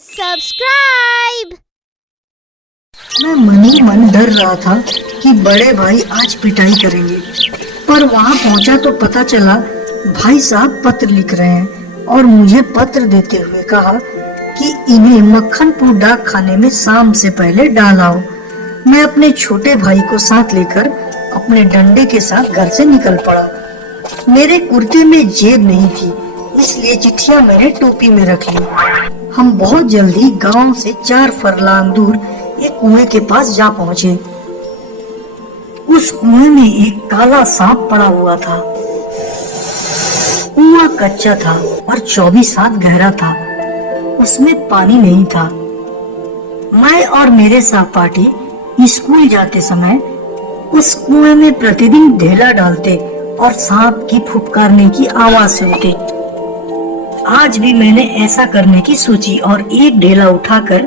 Subscribe. मैं मन ही मन डर रहा था कि बड़े भाई आज पिटाई करेंगे, पर वहां पहुंचा तो पता चला भाई साहब पत्र लिख रहे हैं और मुझे पत्र देते हुए कहा कि इन्हें मक्खनपुर डाक खाने में शाम से पहले डाल आओ। मैं अपने छोटे भाई को साथ लेकर अपने डंडे के साथ घर से निकल पड़ा। मेरे कुर्ते में जेब नहीं थी, इसलिए चिट्ठियां मैंने टोपी में रख ली। हम बहुत जल्दी गांव से 4 फरलांग दूर एक कुएं के पास जा पहुंचे। उस कुएं में एक काला सांप पड़ा हुआ था। कुआं कच्चा था और 24 हाथ गहरा था। उसमें पानी नहीं था। मैं और मेरे सहपाठी स्कूल जाते समय उस कुएं में प्रतिदिन ढेला डालते और सांप की फुफकारने की आवाज सुनते। आज भी मैंने ऐसा करने की सोची और एक ढेला उठाकर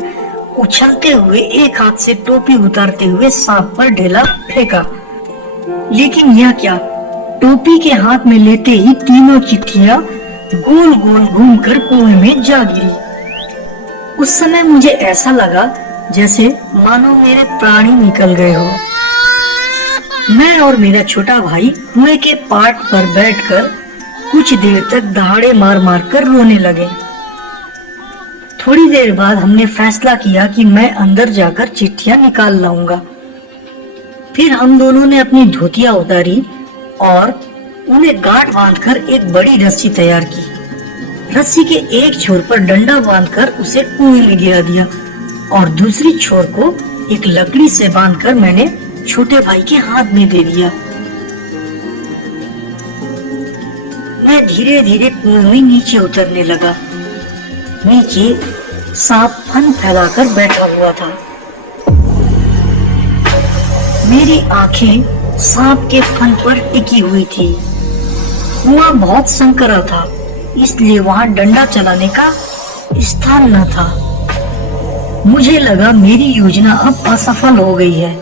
उछलते हुए एक हाथ से टोपी उतारते हुए सांप पर ढेला फेंका। लेकिन यह क्या, टोपी के हाथ में लेते ही तीनों चिट्ठियां गोल गोल घूमकर कुएं में जा गिरी। उस समय मुझे ऐसा लगा जैसे मानो मेरे प्राण ही निकल गए हो। मैं और मेरा छोटा भाई कुएं के पाट पर बैठकर कुछ देर तक दहाड़े मार मार कर रोने लगे। थोड़ी देर बाद हमने फैसला किया कि मैं अंदर जाकर चिट्ठियां निकाल लाऊंगा। फिर हम दोनों ने अपनी धोतियां उतारी और उन्हें गांठ बांधकर एक बड़ी रस्सी तैयार की। रस्सी के एक छोर पर डंडा बांधकर उसे कुएं में गिरा दिया और दूसरी छोर को एक लकड़ी से बांधकर मैंने छोटे भाई के हाथ में दे दिया। मैं धीरे धीरे कुएं में नीचे उतरने लगा। नीचे सांप फन फैलाकर बैठा हुआ था। मेरी आंखें सांप के फन पर टिकी हुई थी। कुआं बहुत संकरा था, इसलिए वहां डंडा चलाने का स्थान न था। मुझे लगा मेरी योजना अब असफल हो गई है।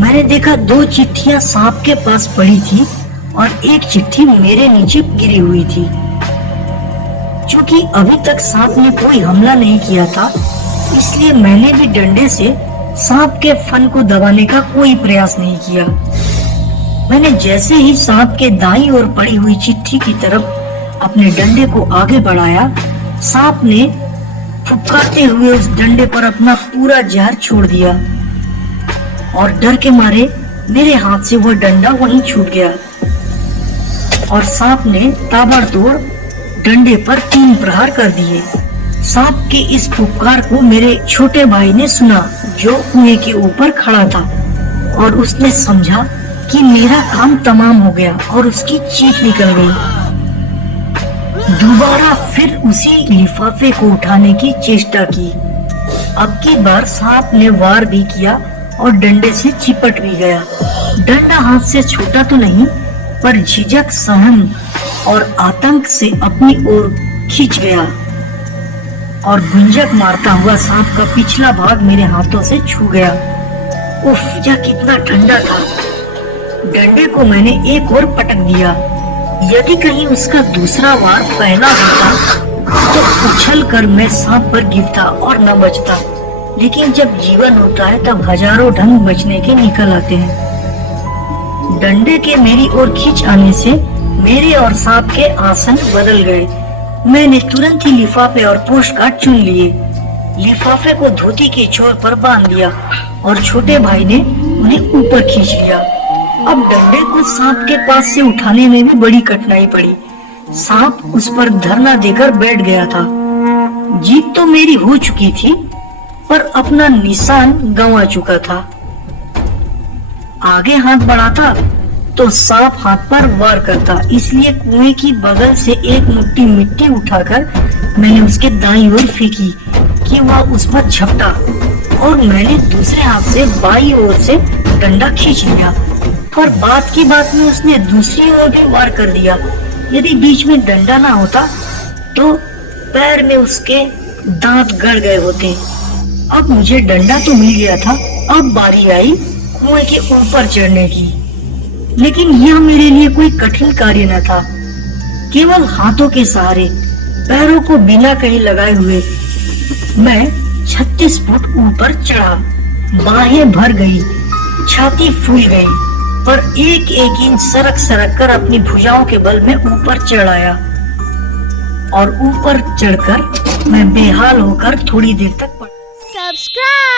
मैंने देखा 2 चिट्ठियां सांप के पास पड़ी थी और एक चिट्ठी मेरे नीचे गिरी हुई थी। क्योंकि अभी तक सांप ने कोई हमला नहीं किया था, इसलिए मैंने भी डंडे से सांप के फन को दबाने का कोई प्रयास नहीं किया। मैंने जैसे ही सांप के दाईं ओर पड़ी हुई चिट्ठी की तरफ अपने डंडे को आगे बढ़ाया, सांप ने फुफकारते हुए उस डंडे पर अपना पूरा जहर छोड़ दिया और डर के मारे मेरे हाथ से वह डंडा वहीं छूट गया और सांप ने ताबड़तोड़ डंडे पर 3 प्रहार कर दिए। सांप के इस फुफकार को मेरे छोटे भाई ने सुना, जो कुएं के ऊपर खड़ा था, और उसने समझा कि मेरा काम तमाम हो गया और उसकी चीख निकल गई। दोबारा फिर उसी लिफाफे को उठाने की चेष्टा की। अब की बार सांप ने वार भी किया और डंडे से चिपट भी गया। डंडा हाथ से छूटा तो नहीं, पर झिझक, सहम और आतंक से अपनी ओर खींच गया और गुंजक मारता हुआ सांप का पिछला भाग मेरे हाथों से छू गया। उफ, यह कितना ठंडा था। डंडे को मैंने एक और पटक दिया। यदि कहीं उसका दूसरा वार पहला होता तो उछल कर मैं सांप पर गिरता और न बचता। लेकिन जब जीवन होता है तब हजारों ढंग बचने के निकल आते हैं। डंडे के मेरी ओर खींच आने से मेरे और सांप के आसन बदल गए। मैंने तुरंत ही लिफाफे और पोस्ट कार्ड चुन लिए। लिफाफे को धोती के छोर पर बांध दिया और छोटे भाई ने उन्हें ऊपर खींच लिया। अब डंडे को सांप के पास से उठाने में भी बड़ी कठिनाई पड़ी। सांप उस पर धरना देकर बैठ गया था। जीत तो मेरी हो चुकी थी, पर अपना निशान गंवा चुका था। आगे हाथ बढ़ाता तो सांप हाथ पर वार करता, इसलिए कुएं की बगल से एक मुट्ठी मिट्टी उठाकर मैंने उसके दाईं ओर फेंकी कि वह उस पर झपटा और मैंने दूसरे हाथ से बाईं ओर से डंडा खींच लिया। पर बात की बात में उसने दूसरी ओर भी वार कर दिया। यदि बीच में डंडा ना होता तो पैर में उसके दांत गड़ गए होते। अब मुझे डंडा तो मिल गया था, अब बारी आई कुएं के ऊपर चढ़ने की। लेकिन यह मेरे लिए कोई कठिन कार्य न था। केवल हाथों के सहारे, पैरों को बिना कहीं लगाए हुए मैं 36 फुट ऊपर चढ़ा। बाहें भर गई, छाती फूल गई, पर एक एक इंच सरक सरक कर अपनी भुजाओं के बल में ऊपर चढ़ आया। और ऊपर चढ़कर मैं बेहाल होकर थोड़ी देर तक सब्सक्राइब